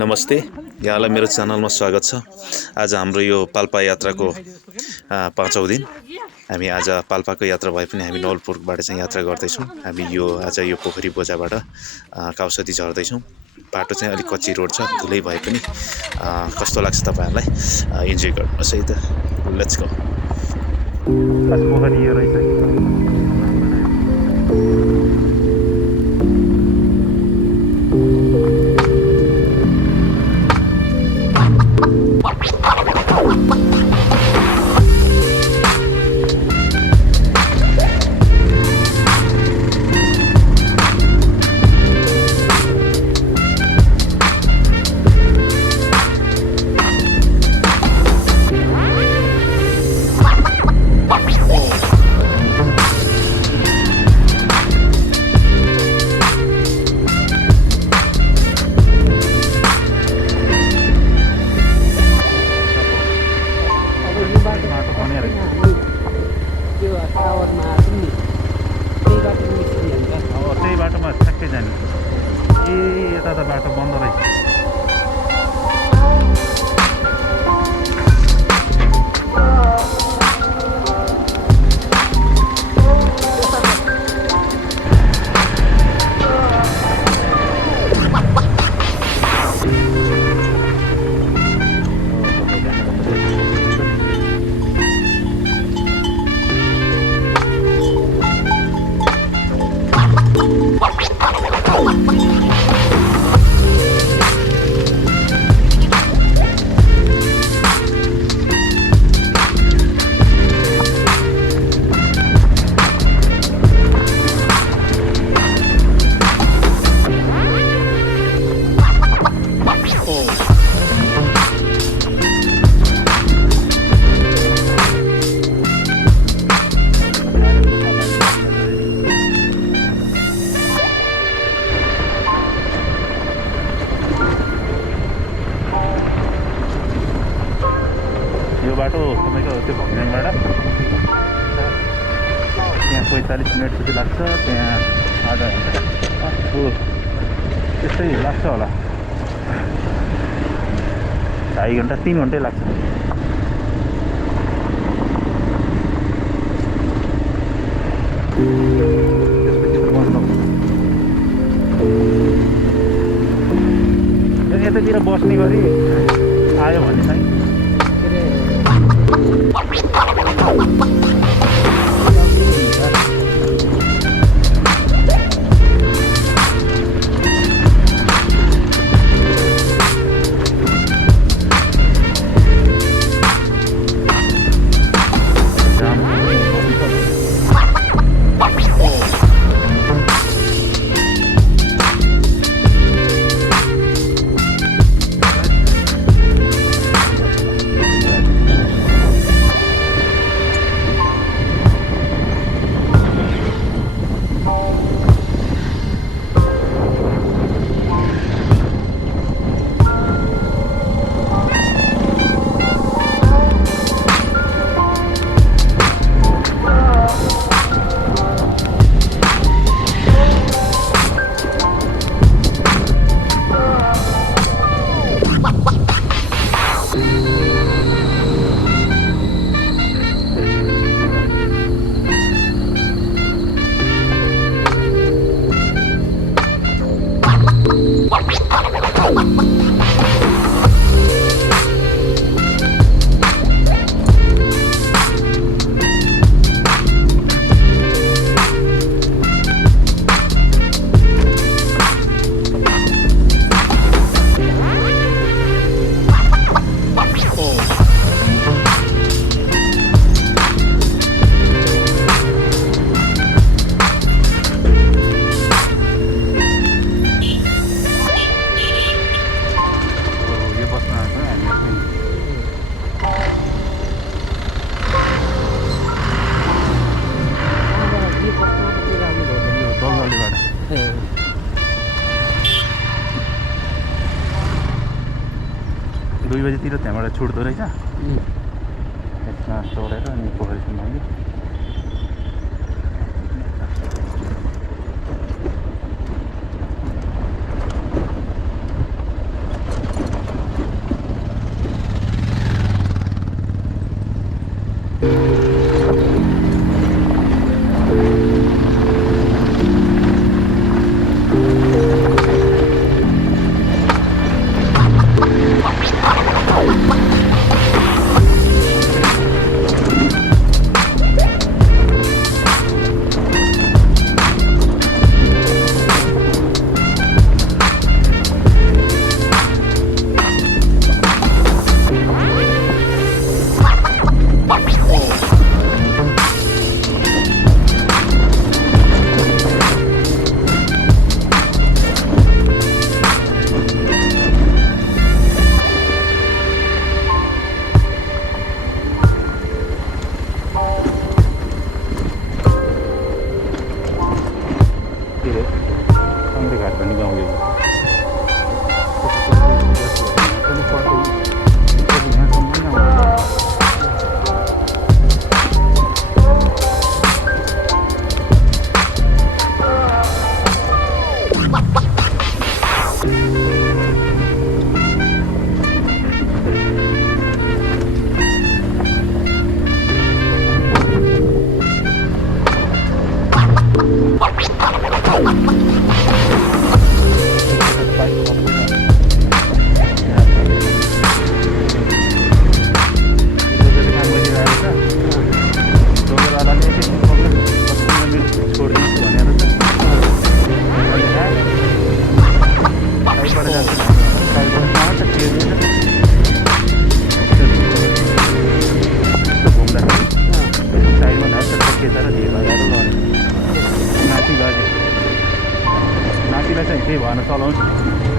नमस्ते, यहाँलाई मेरो च्यानलमा स्वागत छ। आज हाम्रो यो पाल्पा यात्राको 5औं दिन। हामी आज पाल्पाको यात्रा भए पनि हामी नवलपुरबाट चाहिँ यात्रा गर्दैछौँ। हामी आज यो पोखरी बोजाबाट कावसती झर्दैछौँ। बाटो चाहिँ अलिक कच्ची रोड छ, धुलै भए पनि कस्तो लाग्छ तपाईहरुलाई इन्जोय गर्नुहोस् है त। Let's go. आज पोखरी यो रहेछ कि बाटो तपाईँको त्यो भक्तबाट त्यहाँ 45 मिनट जति लाग्छ, त्यहाँ आधा घन्टा त्यस्तै लाग्छ होला, 2.5 घन्टा 3 घन्टै लाग्छ। यतातिर बस्ने गरी आयो भने चाहिँ बजीतिर त्यहाँबाट छुट्दो रहेछ। यसमा सोरेर अनि पोखरीसम्म आयो। नातिलाई चाहिँ केही भएन चलाउँछु